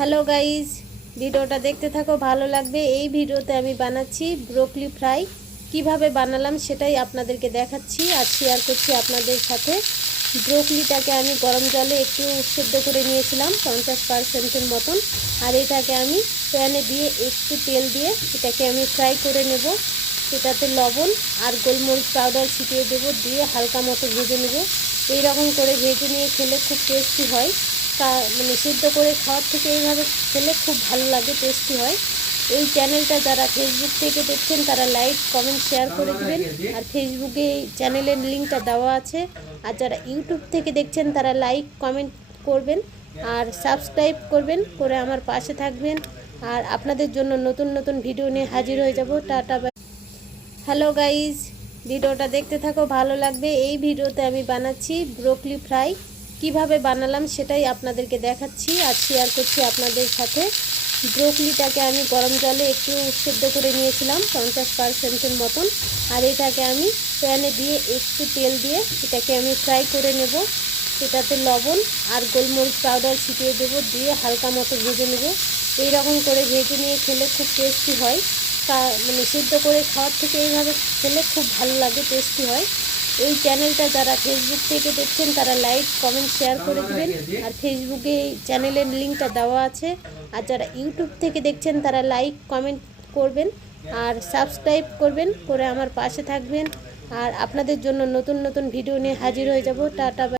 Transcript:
Hello guys, ভিডিওটা দেখতে থাকো, ভালো লাগবে। এই ভিডিওতে আমি বানাচ্ছি ব্রোকলি ফ্রাই। কিভাবে বানালাম সেটাই আপনাদেরকে দেখাচ্ছি আর শেয়ার করছি আপনাদের সাথে। ব্রোকলিটাকে আমি গরম জলে একটু সেদ্ধ করে নিয়েছিলাম 50% মতন। আর এটাকে আমি প্যানে দিয়ে একটু তেল দিয়ে এটাকে আমি ফ্রাই করে নেব। এটাতে লবণ আর গোলমরিচ পাউডার ছিটিয়ে দেবো, দিয়ে হালকা মতো ভেজে নেব। এইরকম করে ভেজে নিয়ে খেলে খুব টেস্টি হয়। মানে সিদ্ধ করে খাওয়ার থেকে এইভাবে খেলে খুব ভালো লাগে, টেস্টি হয়। এই চ্যানেলটা যারা ফেসবুক থেকে দেখছেন তারা লাইক কমেন্ট শেয়ার করে দেবেন। আর ফেসবুকে এই চ্যানেলের লিঙ্কটা দেওয়া আছে। আর যারা ইউটিউব থেকে দেখছেন তারা লাইক কমেন্ট করবেন আর সাবস্ক্রাইব করবেন, করে আমার পাশে থাকবেন। আর আপনাদের জন্য নতুন নতুন ভিডিও নিয়ে হাজির হয়ে যাব। Tata bye. হ্যালো গাইজ, ভিডিওটা দেখতে থাকো, ভালো লাগবে। এই ভিডিওতে আমি বানাচ্ছি ব্রোকলি ফ্রাই। কিভাবে বানালাম সেটাই আপনাদেরকে দেখাচ্ছি আর শেয়ার করছি আপনাদের সাথে। ব্রোকলিটাকে আমি গরম জলে একটু সেদ্ধ করে নিয়েছিলাম 50% মতন। আর এটাকে আমি প্যানে দিয়ে একটু তেল দিয়ে এটাকে আমি ফ্রাই করে নেব। এটাতে লবণ আর গোলমরিচ পাউডার ছিটিয়ে দেবো, দিয়ে হালকা মতো ভেজে নেব। এইরকম করে ভেজে নিয়ে খেলে খুব টেস্টি হয়। মানে সিদ্ধ করে খাওয়ার থেকে এইভাবে খেলে খুব ভালো লাগে, টেস্টি হয়। এই চ্যানেলটা যারা ফেসবুক থেকে দেখছেন তারা লাইক কমেন্ট শেয়ার করে দেবেন। আর ফেসবুকে এই চ্যানেলের লিঙ্কটা দেওয়া আছে। আর যারা ইউটিউব থেকে দেখছেন তারা লাইক কমেন্ট করবেন আর সাবস্ক্রাইব করবেন, করে আমার পাশে থাকবেন। আর আপনাদের জন্য নতুন নতুন ভিডিও নিয়ে হাজির হয়ে যাব। Tata bye.